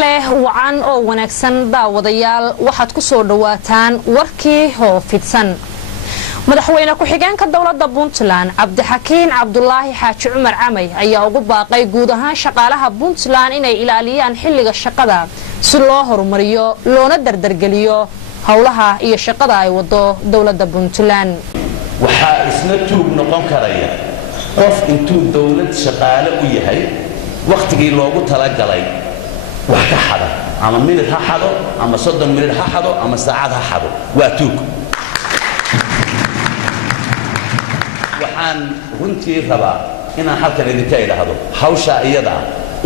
kale wacan oo wanaagsan daawadayaal waxaad ku soo dhawaataan warkii oo fidsan madaxweyne ku-xigeenka dawladda Puntland Cabdixakiin Cabdulaahi Xaaji Cumar Camay ayaa ugu baaqay guud ahaan shaqaalaha Puntland inay ilaaliyaan xilliga shaqada si loo horumariyo loona dardargeliyo hawlaha iyo shaqada ay wado dawladda Puntland waxa isna tuug noqon karaya qof intuu dawlad shaqaale u yahay waqtigii loogu talagalay wax ka xada ama minid ha xado ama 30 minid ha xado ama saacad ha xado waa tuug waxaan runtii rabaa inaan halkan idinka idhaahdo hawsha iyada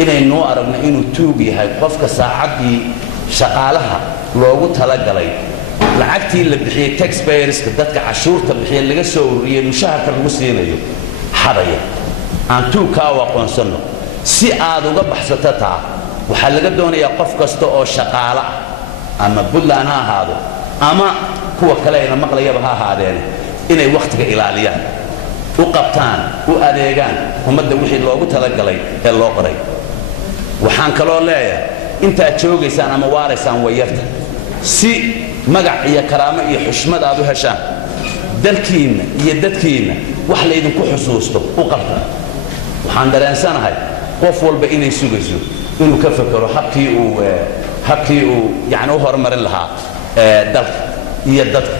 inay noo aragno inuu tuug yahay qofka saacadii shaqaalaha loogu talagalay lacagtii la bixiyay taxpayerska dadka cashuurta bixiyay laga soo ururiyay mushaharka lagu siinayo xadaya aan tuug ka aqoonsano si aad uga baxsato taa waxa laga doonayaa qof kasta oo shaqaale ama Puntland ha ahaado ama kuwa kale ee maqlayaba ha ahaadeen inay waqtiga ilaaliyaan u qabtaan u adeegaan ummadda wixii loogu talagalay ee loo qoray waxaan kaloo leeyahay inta joogaysaan ama waaraysaan wayarta si magac iyo karaamo iyo xushmad aad u heshaan dalkiina iyo dadkiina wax la idinku xusuusto u qabta waxaan dareensanahay qof walba inay sugayso inuu ka fakaro habkii uu yani u horumarin lahaa dalka iyo dadka